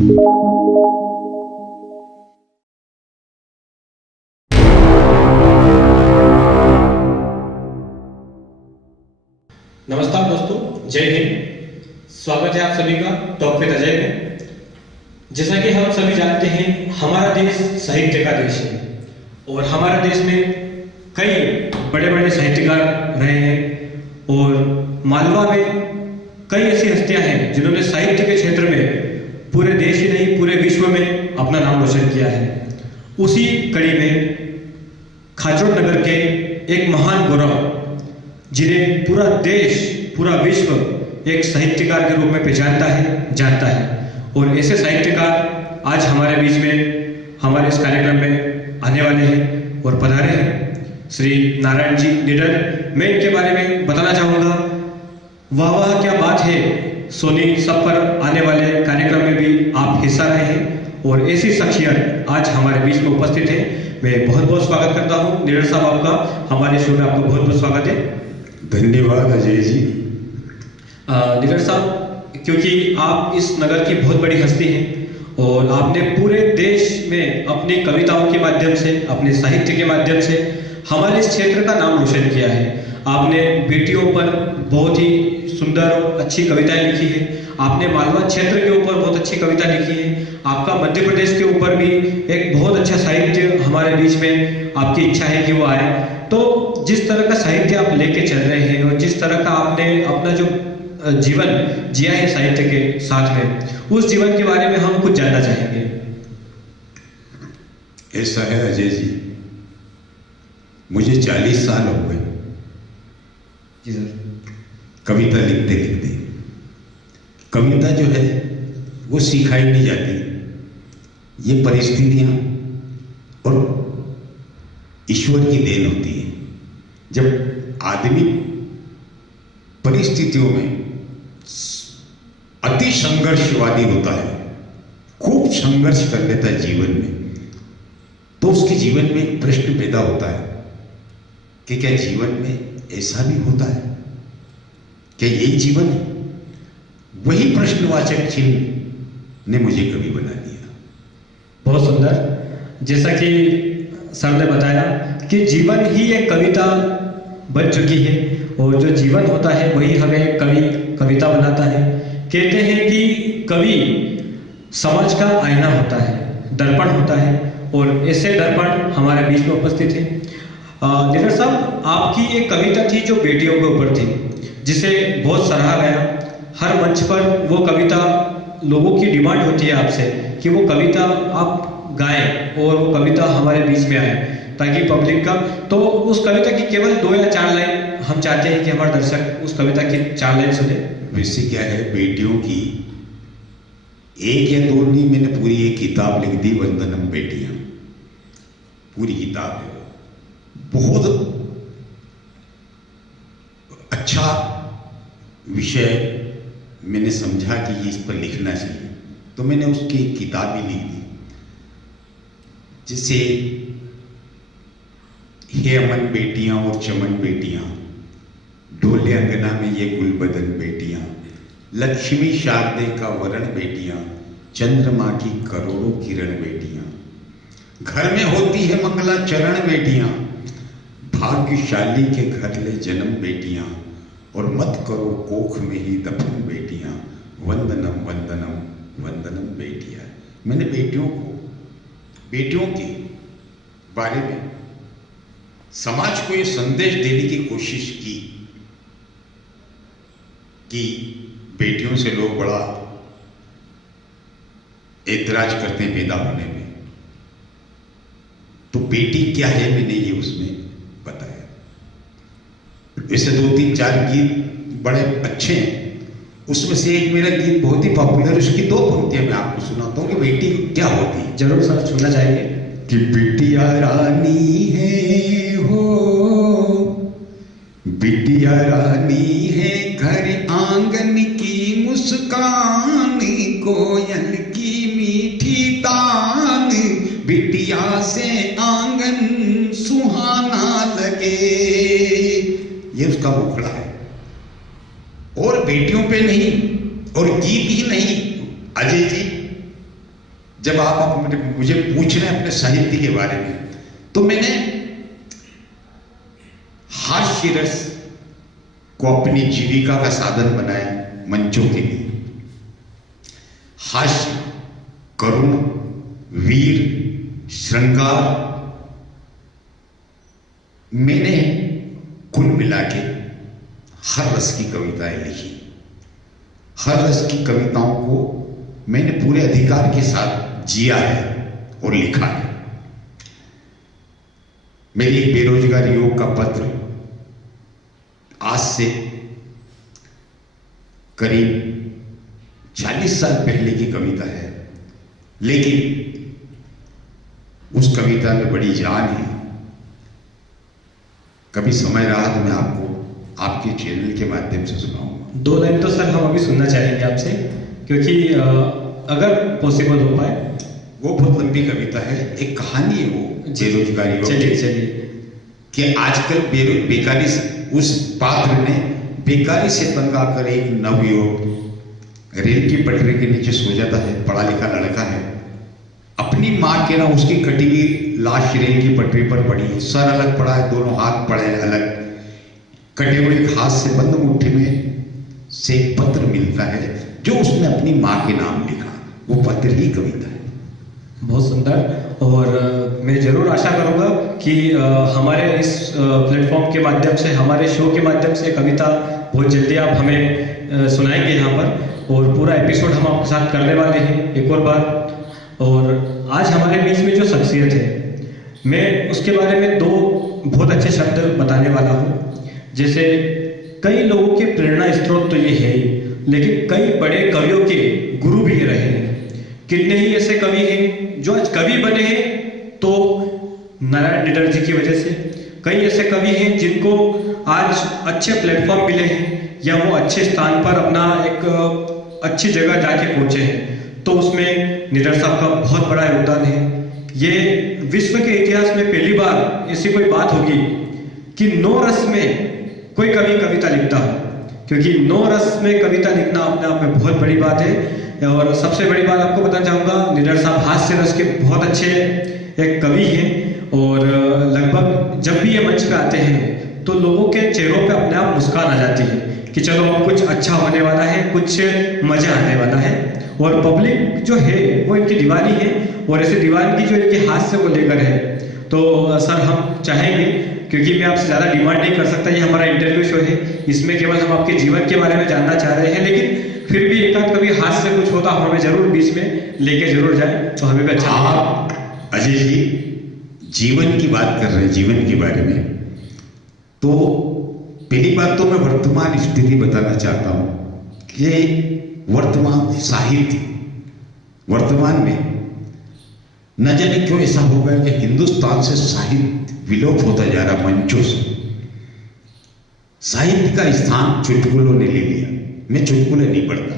नमस्कार दोस्तों, जय हिंद। स्वागत है आप सभी का टॉक विद अजय में। जैसा कि हम सभी जानते हैं, हमारा देश साहित्य का देश है और हमारे देश में कई बड़े बड़े साहित्यकार रहे हैं और मालवा में कई ऐसी हस्तियां हैं जिन्होंने साहित्य के क्षेत्र में पूरे देश ही नहीं पूरे विश्व में अपना नाम रोशन किया है। उसी कड़ी में खाचोड़ नगर के एक महान गौरव, जिन्हें पूरा देश पूरा विश्व एक साहित्यकार के रूप में पहचानता है, जानता है, और ऐसे साहित्यकार आज हमारे बीच में हमारे इस कार्यक्रम में आने वाले हैं और पधारे हैं श्री नारायण जी निडर। मैं इनके बारे में बताना चाहूँगा, वाह वाह क्या बात है, सोनी सब पर आने वाले कार्यक्रम में भी आप हिस्सा रहे हैं और ऐसी शख्सियत आज हमारे बीच में उपस्थित है। मैं बहुत बहुत स्वागत करता हूँ निडर साहब आपका, हमारे शो में आपका बहुत बहुत स्वागत है। धन्यवाद अजय जी। निडर साहब, क्योंकि आप इस नगर की बहुत बड़ी हस्ती हैं और आपने पूरे देश में अपनी कविताओं के माध्यम से, अपने साहित्य के माध्यम से हमारे इस क्षेत्र का नाम रोशन किया है। आपने बेटियों पर बहुत ही सुंदर और अच्छी कविताएं लिखी है। आपने मालवा क्षेत्र के ऊपर बहुत अच्छी कविता लिखी है। आपका मध्य प्रदेश के ऊपर भी एक बहुत अच्छा साहित्य हमारे बीच में आपकी इच्छा है कि वो आए। तो जिस तरह का साहित्य आप लेके चल रहे हैं और जिस तरह का आपने अपना जो जीवन जिया है साहित्य के साथ में, उस जीवन के बारे में हम कुछ जानना चाहेंगे। ऐसा है अजय जी, मुझे 40 साल हो गए जी सर कविता लिखते लिखते। कविता जो है वो सिखाई नहीं जाती, ये परिस्थितियां और ईश्वर की देन होती है। जब आदमी परिस्थितियों में अति संघर्षवादी होता है, खूब संघर्ष कर लेता है जीवन में, तो उसके जीवन में एक प्रश्न पैदा होता है कि क्या जीवन में ऐसा भी होता है, क्या यही जीवन है? वही प्रश्नवाचक चिन्ह ने मुझे कवि बना दिया। बहुत सुंदर। जैसा कि सर ने बताया कि जीवन ही एक कविता बन चुकी है और जो जीवन होता है वही हमें कविता बनाता है। कहते हैं कि कवि समाज का आईना होता है, दर्पण होता है, और ऐसे दर्पण हमारे बीच में उपस्थित है। निडर साहब, आपकी एक कविता थी जो बेटियों के ऊपर थी, जिसे बहुत सराहा गया। हर मंच पर वो कविता, लोगों की डिमांड होती है आपसे कि वो कविता आप गाएं और वो कविता हमारे बीच में आए ताकि पब्लिक का, तो उस कविता की केवल 2 या 4 लाइन हम चाहते हैं कि हमारे दर्शक उस कविता की 4 लाइन सुने। वैसे क्या है, बेटियों की 1 या 2 नहीं, मैंने पूरी एक किताब लिख दी, वंदनम बेटियां, पूरी किताब है। बहुत अच्छा विषय मैंने समझा कि इस पर लिखना चाहिए, तो मैंने उसकी किताब ही लिख दी। जिसे हे अमन बेटियां और चमन बेटियां, डोले अंगना में ये गुलबदन बेटियां, लक्ष्मी शारदे का वरण बेटियां, चंद्रमा की करोड़ों किरण बेटियां, घर में होती है मंगला चरण बेटियां, भाग्यशाली के घर ले जन्म बेटियां, और मत करो कोख में ही दफन बेटियां, वंदनम वंदनम वंदनम बेटियां। मैंने बेटियों के बारे में समाज को ये संदेश देने की कोशिश की कि बेटियों से लोग बड़ा ऐतराज करते हैं पैदा होने में, तो बेटी क्या है मैंने ये उसमें बताया। वैसे 2, 3, 4 गीत बड़े अच्छे हैं, उसमें से एक मेरा गीत बहुत ही पॉपुलर, उसकी 2 पंक्तियां मैं आपको सुनाता हूँ कि बेटी क्या होती है। जरूर सर, सुनना चाहेंगे। कि बिटिया रानी है हो, बिटिया रानी है, घर आंगन की मुस्कान, कोयल की मीठी तान, बिटिया से आंगन सुहाना लगे। ये उसका मुखड़ा है। और बेटियों पे नहीं, और गीत ही नहीं अजय जी, जब आप मुझे पूछ रहे हैं अपने साहित्य के बारे में, तो मैंने हास्य रस को अपनी जीविका का साधन बनाया मंचों के लिए। हास्य, करुण, वीर, श्रृंगार, मैंने कुल मिला के हर रस की कविताएं लिखी। हर रस की कविताओं को मैंने पूरे अधिकार के साथ जिया है और लिखा है। मेरी एक बेरोजगार युवक का पत्र आज से करीब 40 साल पहले की कविता है, लेकिन उस कविता में बड़ी जान है। कभी समय रहा तो मैं आपको आपके चैनल के माध्यम से सुनाऊंगा। 2 लाइन तो सर हम अभी सुनना चाहेंगे आपसे, क्योंकि अगर पॉसिबल हो पाए। वो बहुत लंबी कविता है, एक कहानी है वो बेरोजगारी। चलिए कि आजकल बेकारी उस पात्र ने बेकारी से तंग आकर एक नवयुवक रेल की पटरी के नीचे सो जाता है। पढ़ा लिखा लड़का है। अपनी माँ के ना उसकी कटी हुई लाश रेल की पटरी पर पड़ी है। सर अलग पड़ा है, दोनों हाथ पड़े हैं अलग। कटे हुए घास से बंद मुट्ठी में से एक पत्र मिलता है जो उसने अपनी माँ के नाम लिखा। वो पत्र ही कविता है। बहुत सुंदर। और मैं ज़रूर आशा करूँगा कि हमारे इस प्लेटफॉर्म के माध्यम से, हमारे शो के माध्यम से कविता बहुत जल्दी आप हमें सुनाएंगे यहाँ पर, और पूरा एपिसोड हम आपके साथ करने वाले हैं एक और बार। और आज हमारे बीच में जो शख्सियत है, मैं उसके बारे में 2 बहुत अच्छे शब्द बताने वाला हूँ। जैसे कई लोगों के प्रेरणा स्रोत तो ये है ही, लेकिन कई बड़े कवियों के गुरु भी रहे हैं। कितने ही ऐसे कवि हैं जो आज कवि बने हैं तो नारायण निडर जी की वजह से। कई ऐसे कवि हैं जिनको आज अच्छे प्लेटफॉर्म मिले हैं, या वो अच्छे स्थान पर अपना एक अच्छी जगह जाके पहुंचे हैं, तो उसमें निडर साहब का बहुत बड़ा योगदान है। ये विश्व के इतिहास में पहली बार ऐसी कोई बात होगी कि 9 रस में कोई कवि कविता लिखता हो, क्योंकि 9 रस में कविता लिखना अपने आप में बहुत बड़ी बात है। और सबसे बड़ी बात आपको बताना चाहूँगा, निडर साहब हास्य रस के बहुत अच्छे एक कवि हैं, और लगभग जब भी ये मंच पे आते हैं तो लोगों के चेहरों पे अपने आप मुस्कान आ जाती है कि चलो अब कुछ अच्छा होने वाला है, कुछ मजा आने वाला है। और पब्लिक जो है वो इनकी दीवानी है, और ऐसे दीवानगी जो इनके हास्य को लेकर है। तो सर हम चाहेंगे, क्योंकि मैं आपसे ज़्यादा डिमांड नहीं कर सकता, ये हमारा इंटरव्यू शो है, इसमें केवल हम आपके जीवन के बारे में जानना चाह रहे हैं, लेकिन फिर भी एकाध कभी हाथ से कुछ होता हमें जरूर बीच में लेके जरूर जाए, तो हमें भी अच्छा आप अजय जी जीवन की बात कर रहे हैं, जीवन के बारे में, तो पहली बात तो मैं वर्तमान स्थिति बताना चाहता हूं कि वर्तमान साहित्य, वर्तमान में न जाने क्यों ऐसा हो गया कि हिंदुस्तान से साहित्य विलोप होता जा रहा। मंचों से साहित्य का स्थान चुटकुलों ने ले लिया। मैं चुटकुले नहीं पढ़ता,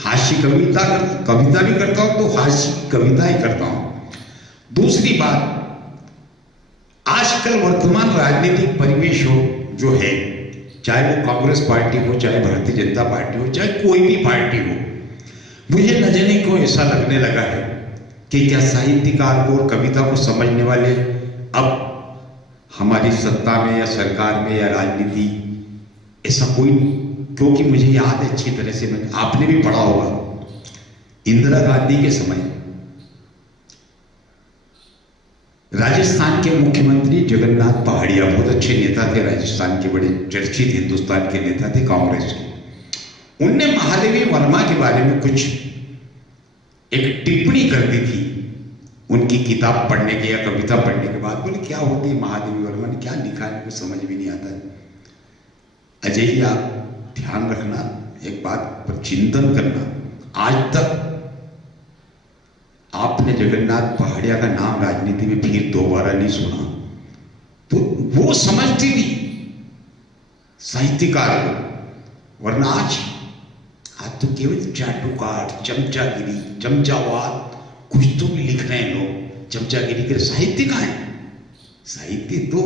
हास्य कविता भी करता हूं, तो हास्य कविता ही करता हूं। दूसरी बात, आजकल वर्तमान राजनीतिक परिवेश हो जो है, चाहे वो कांग्रेस पार्टी हो, चाहे भारतीय जनता पार्टी हो, चाहे कोई भी पार्टी हो, मुझे न जाने क्यों ऐसा लगने लगा है कि क्या साहित्यकार को और कविता को समझने वाले अब हमारी सत्ता में या सरकार में या राजनीति ऐसा कोई, क्योंकि मुझे याद है अच्छी तरह से, आपने भी पढ़ा होगा इंदिरा गांधी के समय राजस्थान के मुख्यमंत्री जगन्नाथ पहाड़िया, बहुत अच्छे नेता थे, राजस्थान के बड़े चर्चित हिंदुस्तान के नेता थे कांग्रेस के। उनने महादेवी वर्मा के बारे में कुछ एक टिप्पणी कर दी थी उनकी किताब पढ़ने के या कविता पढ़ने के बाद। बोले क्या होती है महादेवी वर्मा ने क्या लिखा है, मुझे समझ भी नहीं आता है। अजय जी आप ध्यान रखना, एक बात पर चिंतन करना, आज तक आपने जगन्नाथ पहाड़िया का नाम राजनीति में फिर दोबारा नहीं सुना। तो वो समझती थी साहित्यकार को, वरना आज तो केवल चाटुकार, चमचागिरी, चमचावाद, कुछ तो भी लिख रहे हैं लोग। चमचागिरी के साहित्य का है, साहित्य तो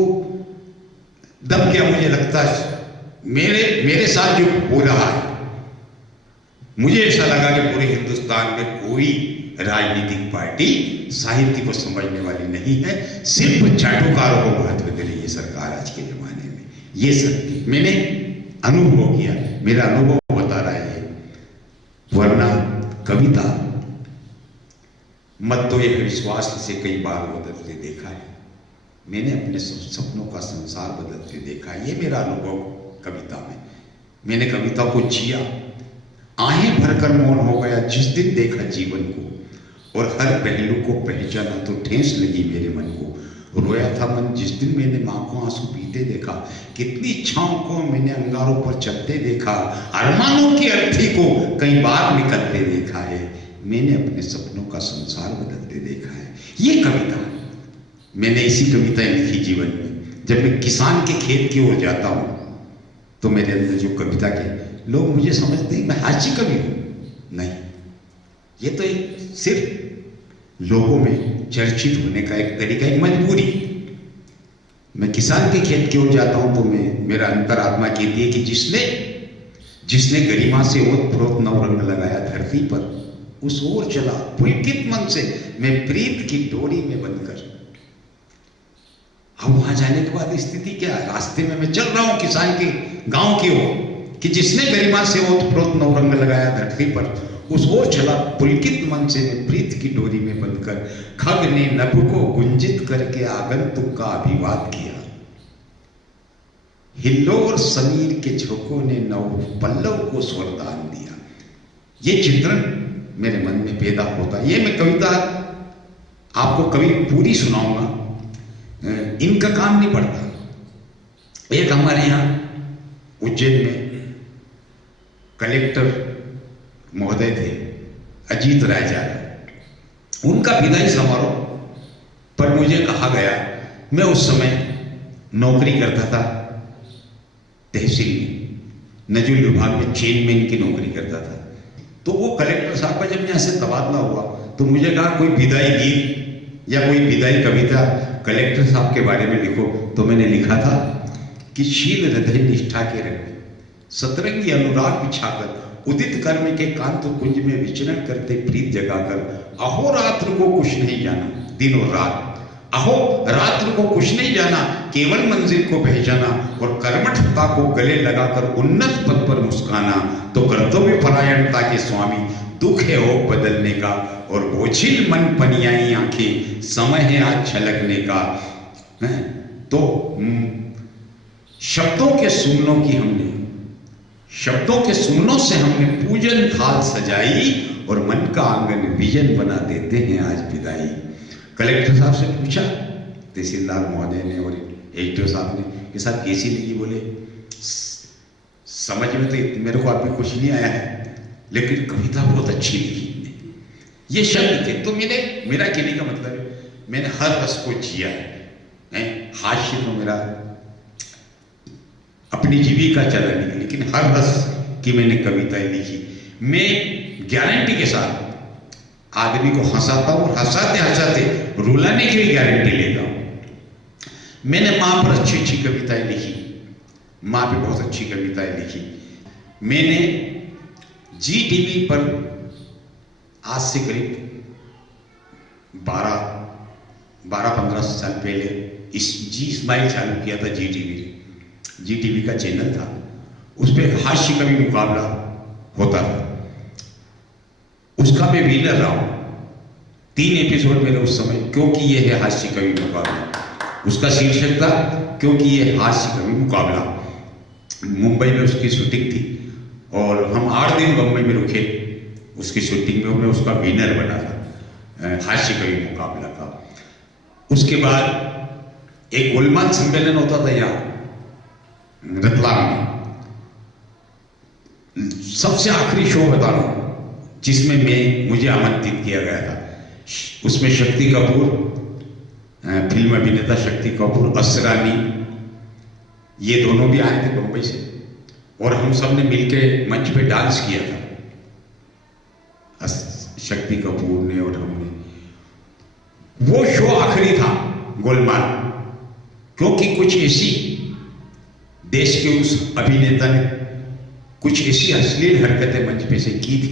दब गया। मुझे लगता है मेरे साथ जो हो रहा है, मुझे ऐसा लगा कि पूरे हिंदुस्तान में कोई राजनीतिक पार्टी साहित्य को समझने वाली नहीं है, सिर्फ चाटुकारों को महत्व दे रही है सरकार आज के जमाने में। ये सब मैंने अनुभव किया, मेरा अनुभव बता रहा है। वरना कविता मत तो यह विश्वास से कई बार बदलते देखा है, मैंने अपने सपनों का संसार बदलते देखा है। ये मेरा अनुभव कविता में, मैंने कविता को जिया, आहें भरकर मौन हो गया जिस दिन देखा जीवन को, और हर पहलू को पहचाना तो ठेस लगी मेरे मन को। रोया था मन जिस दिन मैंने माँ को आंसू पीते देखा, कितनी इच्छाओं को मैंने अंगारों पर चलते देखा, अरमानों की अर्थी को कई बार निकलते देखा है, मैंने अपने सपनों का संसार बदलते देखा है। ये कविता मैंने इसी कविताएं लिखी जीवन में। जब मैं किसान के खेत की ओर जाता हूँ तो मेरे अंदर जो कविता के लोग मुझे समझते हैं मैं हास्य कवि हूँ, नहीं, ये तो एक सिर्फ लोगों में चर्चित होने का एक तरीका, एक मजबूरी। मैं किसान के खेत की ओर जाता हूं तो मेरा अंतरात्मा कहती है कि जिसने गरिमा से ओत-प्रोत नवरंग लगाया धरती पर, उस ओर चला पुलकित मन से मैं प्रीत की डोरी में बंधकर। अब वहां जाने के बाद स्थिति क्या है? रास्ते में मैं चल रहा हूं किसान के गांव की ओर कि जिसने गरिमा से ओत-प्रोत नवरंग लगाया धरती पर, उस ओर चला पुलकित मन से मैं प्रीत की डोरी में बंधकर। खग ने नभ को गुंजित करके आगंतुक का अभिवाद किया, हिल्लोर समीर के झोंकों ने नव पल्लव को स्वरदान दिया। ये चित्रण मेरे मन में पैदा होता है। ये मैं कविता आपको कभी पूरी सुनाऊंगा, इनका काम नहीं पड़ता। एक हमारे यहाँ उज्जैन में कलेक्टर महोदय थे अजीत रायजादा, उनका विदाई समारोह पर मुझे कहा गया, मैं उस समय नौकरी करता था तहसील में, नजुल विभाग में चेयरमैन की नौकरी करता था। तो वो कलेक्टर साहब का जब यहाँ से तबादला हुआ तो मुझे कहा कोई विदाई गीत या कोई विदाई कविता कलेक्टर साहब के बारे में लिखो। तो मैंने लिखा था कि शील हृदय निष्ठा के रंग सतरंगी अनुराग बिछाकर उदित कर्म के कांत कुंज में विचरण करते प्रीत जगाकर, अहोरात्र को कुछ नहीं जाना दिन और रात, अहो रात्र को कुछ नहीं जाना केवल मंजिल को पहचाना, और कर्मठता को गले लगाकर उन्नत पद पर मुस्काना। तो कर्तव्य परायणता के स्वामी दुख है हो बदलने का, और बोझिल मन पनियाई आंखें समय है आज छलकने का। तो शब्दों के सुमनों से हमने पूजन थाल सजाई, और मन का आंगन विजन बना देते हैं आज विदाई। कलेक्टर साहब से पूछा तहसीलदार महोदय ने और एडिटर साहब ने कि साहब कैसी लगी? बोले समझ में तो मेरे को अभी कुछ नहीं आया है, लेकिन कविता बहुत अच्छी लिखी। ये शब्द थे। तो मेरा कहने का मतलब है मैंने हर रस को जिया है। हास्य तो मेरा अपनी जीविका चला नहीं, लेकिन हर रस की मैंने कविताएं लिखी। मैं गारंटी के साथ आदमी को हंसाता हूं, और हंसाते हंसाते रुलाने की भी गारंटी लेता हूं। मैंने मां पर अच्छी अच्छी कविताएं लिखी, मां पे बहुत अच्छी कविताएं लिखी। मैंने जी टीवी पर आज से करीब 12-15 साल पहले इस जी स्माइल चालू किया था। जी टीवी का चैनल था, उस पर एक हास्य कवि मुकाबला होता था, उसका मैं विनर रहा हूं। 3 एपिसोड मेरे उस समय, क्योंकि ये है हास्य कवि मुकाबला, उसका शीर्षक था क्योंकि ये हास्य कवि मुकाबला। मुंबई में उसकी शूटिंग थी और हम 8 दिन बम्बई में रुके उसकी शूटिंग में, मैं उसका विनर बना था हास्य कवि मुकाबला का। उसके बाद एक गोलमाल सम्मेलन होता था यहाँ रतलाम में, सबसे आखिरी शो बता रहा हूं जिसमें मुझे आमंत्रित किया गया था। उसमें शक्ति कपूर, फिल्म अभिनेता शक्ति कपूर, असरानी, ये दोनों भी आए थे बंबई से, और हम सब ने मिलकर मंच पे डांस किया था, शक्ति कपूर ने और हमने। वो शो आखिरी था गोलमाल, क्योंकि कुछ ऐसी देश के उस अभिनेता ने कुछ ऐसी अश्लील हरकतें मंच पे से की थी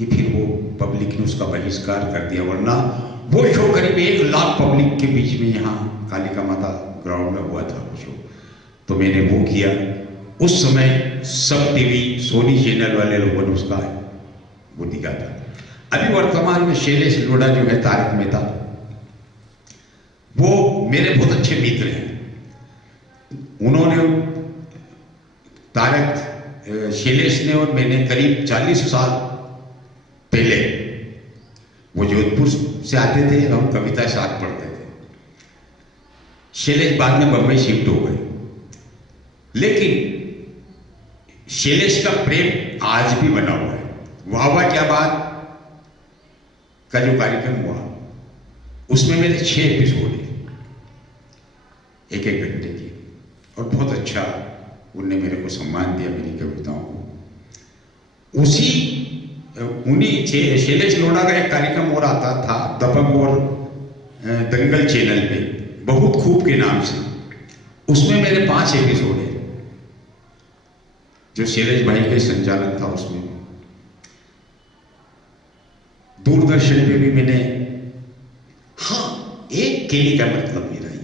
कि फिर वो पब्लिक ने उसका बहिष्कार कर दिया, वरना वो शो करीब 1 लाख पब्लिक के बीच में यहाँ कालिका माता ग्राउंड में हुआ था वो शो। तो मैंने वो किया। उस समय सब टीवी, सोनी चैनल वाले लोगों ने उसका वो दिखा था। अभी वर्तमान में शैलेश लोढ़ा जो है, तारक मेहता, वो मेरे बहुत अच्छे मित्र हैं। उन्होंने शैलेश ने और मैंने करीब 40 साल पहले, वो जोधपुर से आते थे, हम कविता साथ पढ़ते थे। शैलेश बाद में बम्बई शिफ्ट हो गए, लेकिन शैलेश का प्रेम आज भी बना हुआ है। वाह वाह क्या बात का जो कार्यक्रम हुआ, उसमें मेरे 6 एपिसोड हैं, 1-1 घंटे की, और बहुत अच्छा उनने मेरे को सम्मान दिया मेरी कविताओं को। उन्हीं शैलेश लोढ़ा का एक कार्यक्रम और आता था दबंग और दंगल चैनल पे, बहुत खूब के नाम से। उसमें मेरे 5 एपिसोड हैं, जो शैलेश भाई के संचालन था उसमें। दूरदर्शन पे भी मैंने, हाँ, एक केली का मतलब मेरा ही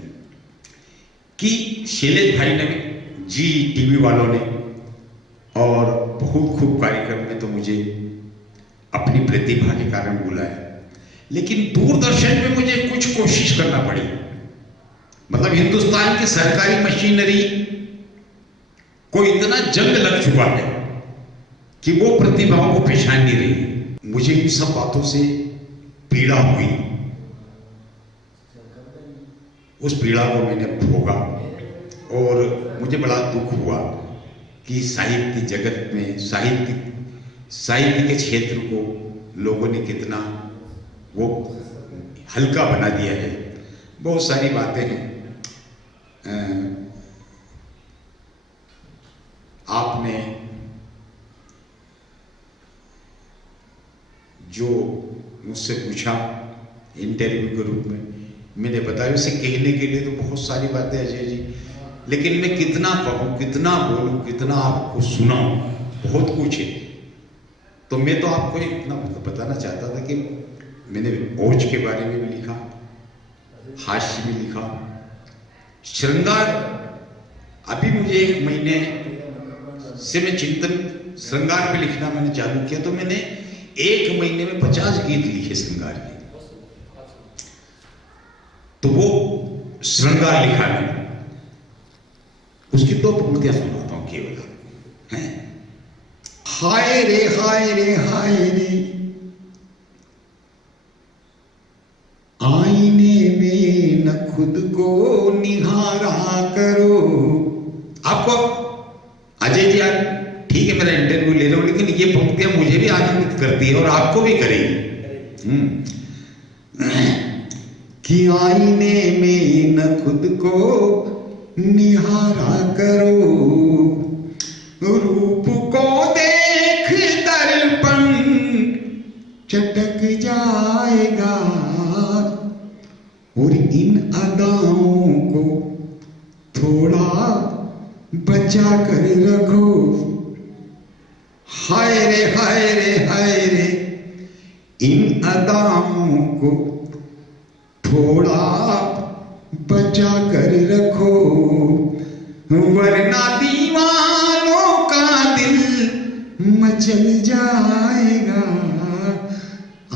कि शैलेश भाई ने, जी टीवी वालों ने, और बहुत खूब कार्यक्रम में तो मुझे अपनी प्रतिभा के कारण बुलाया, लेकिन दूरदर्शन में मुझे कुछ कोशिश करना पड़ी। मतलब हिंदुस्तान की सरकारी मशीनरी को इतना जंग लग चुका है कि वो प्रतिभाओं को पहचान नहीं रही। मुझे इन सब बातों से पीड़ा हुई, उस पीड़ा को मैंने भोगा, और मुझे बड़ा दुख हुआ कि साहित्य जगत में, साहित्य के क्षेत्र को लोगों ने कितना वो हल्का बना दिया है। बहुत सारी बातें हैं। आपने जो मुझसे पूछा इंटरव्यू के रूप में, मैंने बताया। उसे कहने के लिए तो बहुत सारी बातें अजय जी, लेकिन मैं कितना कहूँ, कितना बोलूँ, कितना आपको सुनाऊँ, बहुत कुछ है। तो मैं तो आपको इतना बताना चाहता था कि मैंने ओज के बारे में भी लिखा, हास्य भी लिखा, श्रृंगार। अभी मुझे 1 महीने से मैं चिंतन श्रृंगार पे लिखना मैंने चालू किया, तो मैंने 1 महीने में 50 गीत लिखे श्रृंगार के। तो वो श्रृंगार लिखा मैंने, उसकी 2 पंक्तियां सुनाता हूं केवल। हैं, हाय रे हाय रे हाय रे, आईने में न खुद को निहारा करो। आपको अजय जी, ठीक है मेरा इंटरव्यू ले रहे हो, लेकिन ये पंक्तियां मुझे भी आनंदित करती है और आपको भी करेगी। कि आईने में न खुद को निहारा करो, रूप को देख दर्पण चटक जाएगा, और इन अदाओं को थोड़ा बचा कर रखो। हाय रे हाय रे हाय रे, इन अदाओं को थोड़ा बचा कर रखो, वरना दीवानों का दिल मचल जाएगा।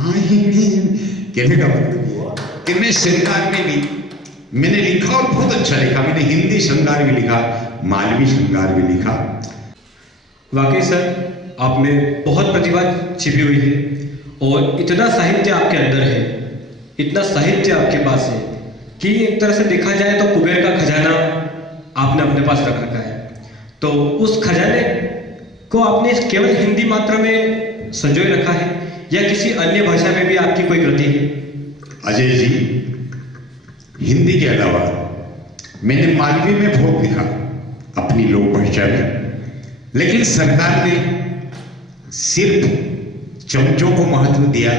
आएंगे, कहने का मतलब हुआ कि मैं श्रृंगार में भी मैंने लिखा, और बहुत अच्छा लिखा। मैंने हिंदी श्रृंगार भी लिखा, मालवी श्रृंगार भी लिखा। वाकई सर, आप में बहुत प्रतिभा छिपी हुई है, और इतना साहित्य आपके अंदर है, इतना साहित्य आपके पास है कि एक तरह से देखा जाए तो कुबेर का खजाना आपने अपने पास रख रखा है। तो उस खजाने को आपने केवल हिंदी मात्रा में संजोए रखा है, या किसी अन्य भाषा में भी आपकी कोई कृति है? अजय जी, हिंदी के अलावा मैंने मालवी में बहुत लिखा अपनी लोक भाषा में, लेकिन सरकार ने सिर्फ चमचों को महत्व दिया।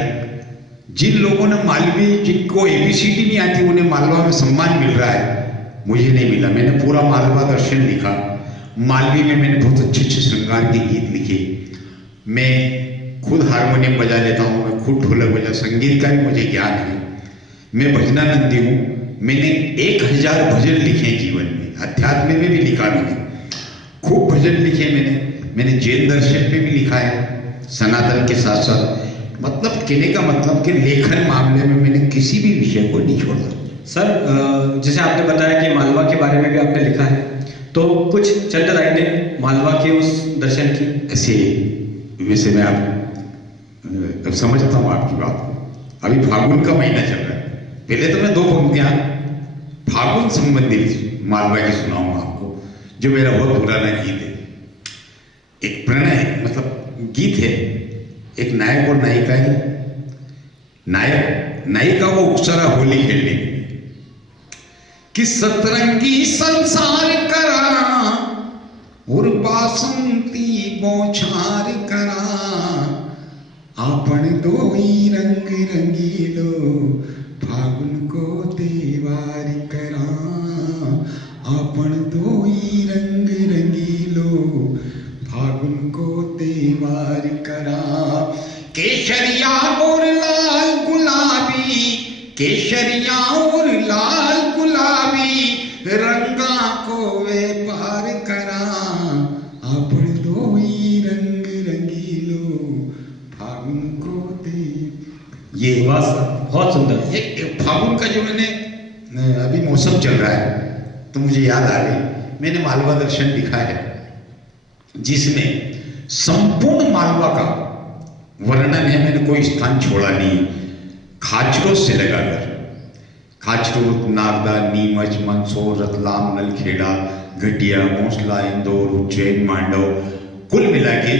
जिन लोगों ने मालवी, जिनको एबीसीडी नहीं आती, उन्हें मालवा में सम्मान मिल रहा है, मुझे नहीं मिला। मैंने पूरा मालवा दर्शन लिखा, मालवी में मैंने बहुत अच्छे अच्छे श्रृंगार के गीत लिखे। मैं खुद हारमोनियम बजा लेता हूँ, मैं खुद ढोलक बजा, संगीत का भी मुझे ज्ञान है। मैं भजनानंदी हूँ। मैंने 1000 भजन लिखे हैं जीवन में, अध्यात्म में भी लिखा मैंने, खूब भजन लिखे मैंने जैन दर्शन पे भी लिखा है सनातन के साथ साथ। मतलब कहने का मतलब कि लेखन मामले में मैंने किसी भी विषय को नहीं छोड़ा। सर जैसे आपने बताया कि मालवा के बारे में भी आपने लिखा है, तो कुछ चंद लाइनें मालवा के उस दर्शन की। ऐसे वैसे मैं अब समझता हूँ आपकी बात को। अभी फागुन का महीना चल रहा है, पहले तो मैं 2 पंक्तियाँ फागुन संबंधित मालवा की सुनाऊंगा आपको, जो मेरा बहुत पुराना गीत है। एक प्रणय मतलब गीत है, एक नायक और नायिका है। नायिका को उकसरा होली खेलने कि सतरंगी संसार करा और बासंती बौछार करा, आपण दोई रंग रंगीलो फागुन को देवार करा, आपण दोई रंग रंगीलो फागुन को देवार करा। केशरिया और लाल गुलाबी, केशरिया और लाल गुलाबी रंगा को वे पार करा, आपण दोई रंग रंगीलो फागुन को दे। ये बहुत सुंदर। ये फागुन का जो मैंने अभी मौसम चल रहा है तो मुझे याद आ गई, मैंने मालवा दर्शन लिखा है जिसमें संपूर्ण मालवा का वर्णन है। मैंने कोई स्थान छोड़ा नहीं, खाचरों से लगाकर, खाचरों, नागदा, नीमच, मंदसौर, रतलाम, नलखेड़ा, घटिया, मौसला, इंदौर, उज्जैन, मांडव, कुल मिला के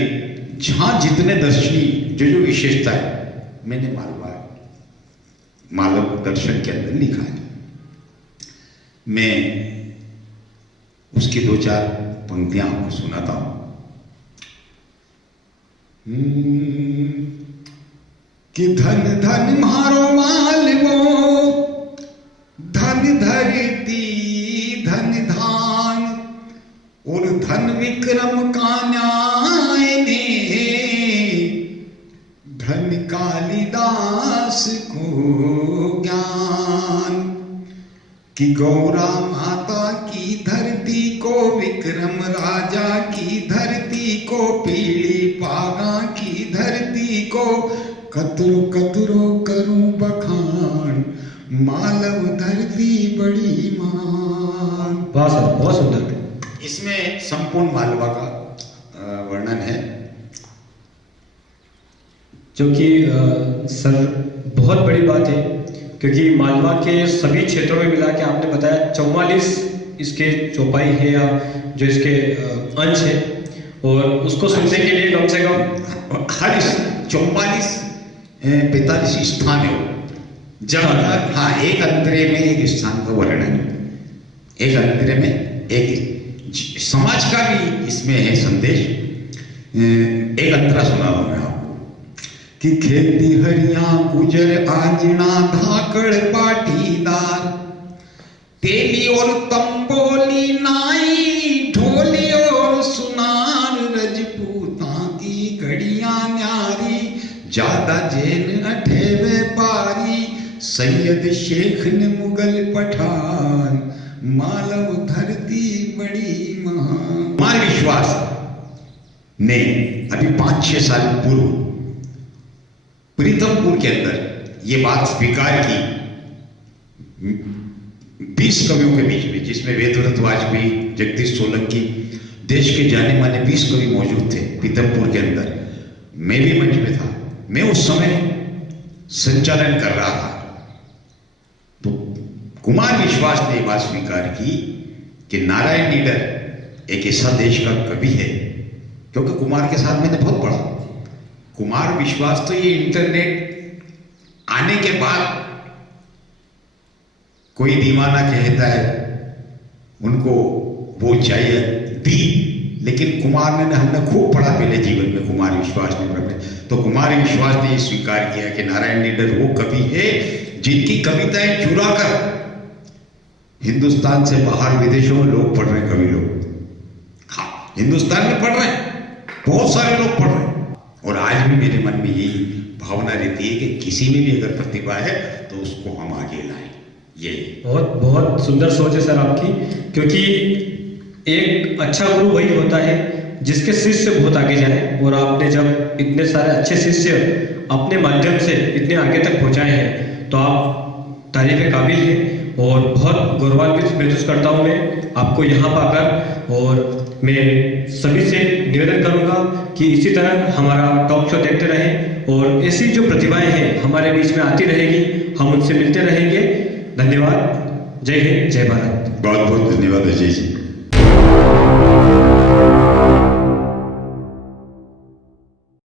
जहां जितने दर्शनीय जो विशेषता है मैंने मालव दर्शन के अंदर लिखा है। मैं उसकी 2-4 पंक्तियां आपको सुनाता हूं। कि धन धन मारो मालवो, धन धरती धन धान, और धन विक्रम का न्याय ने, धन कालिदास को ज्ञान। कि गौरा माता की धरती को, विक्रम राजा की धरती को, पीली पागा की धरती को, कतरो कतरो करूं बखान, मालव धरती बड़ी महान। वाह सर, बहुत सुंदर। इसमें संपूर्ण मालवा का वर्णन है, जो कि सर बहुत बड़ी बात है, क्योंकि मालवा के सभी क्षेत्रों में मिला के आपने बताया 44 इसके चौपाई है या जो इसके अंश है, और उसको सुनने के लिए कम से कम हर 44-45 स्थान है जब। हाँ, एक अंतरे में एक स्थान का वर्णन, एक अंतरे में एक समाज का भी इसमें है संदेश। एक अंतरा सुना रहा हूं मैं आपको कि खेती हरिया गुजर आंजना धाकड़ पाटीदार, तेली और तंबोली नाई, ढोली और सुनार, रजपूता की घड़ियां न्यारी, ज्यादा जैन अठेवे पारी, सैयद शेख ने मुगल पठान, मालव धरती बड़ी महान। कुमार विश्वास ने अभी 5-6 साल पूर्व प्रीतमपुर के अंदर ये बात स्वीकार की 20 कवियों के बीच में, जिसमें वेदव्रत वाजपेयी, जगदीश सोलंकी, देश के जाने माने 20 कवि मौजूद थे प्रीतमपुर के अंदर। मैं भी मंच में था, मैं उस समय संचालन कर रहा था। तो कुमार विश्वास ने यह बात स्वीकार की कि नारायण नीडर एक ऐसा देश का कवि है, क्योंकि कुमार के साथ मैंने बहुत पढ़ा। कुमार विश्वास तो ये इंटरनेट आने के बाद कोई दीवाना कहता है उनको वो चाहिए दी, लेकिन कुमार ने हमने खूब पढ़ा पहले जीवन में, कुमार विश्वास ने पढ़े। तो कुमार विश्वास ने ये स्वीकार किया कि नारायण नीडर वो कवि है जिनकी कविताएं चुरा कर हिंदुस्तान से बाहर विदेशों में लोग पढ़ रहे हैं, कवि लोग। हाँ, हिंदुस्तान में पढ़ रहे हैं, बहुत सारे लोग पढ़ रहे हैं। और आज भी मेरे मन में यही भावना रहती है कि किसी में भी अगर प्रतिभा है तो उसको हम आगे लाएं। ये बहुत बहुत सुंदर सोच है सर आपकी, क्योंकि एक अच्छा गुरु वही होता है जिसके शिष्य बहुत आगे जाए, और आपने जब इतने सारे अच्छे शिष्य अपने माध्यम से इतने आगे तक पहुंचाए हैं तो आप तारीफ के काबिल हैं, और बहुत गौरवान्वित महसूस करता हूं मैं आपको यहाँ पाकर। और मैं सभी से निवेदन करूंगा कि इसी तरह हमारा टॉक शो देखते रहें, और ऐसी जो प्रतिभाएं हैं हमारे बीच में आती रहेगी, हम उनसे मिलते रहेंगे। धन्यवाद। जय हिंद, जय भारत। बहुत बहुत धन्यवाद अजय जी।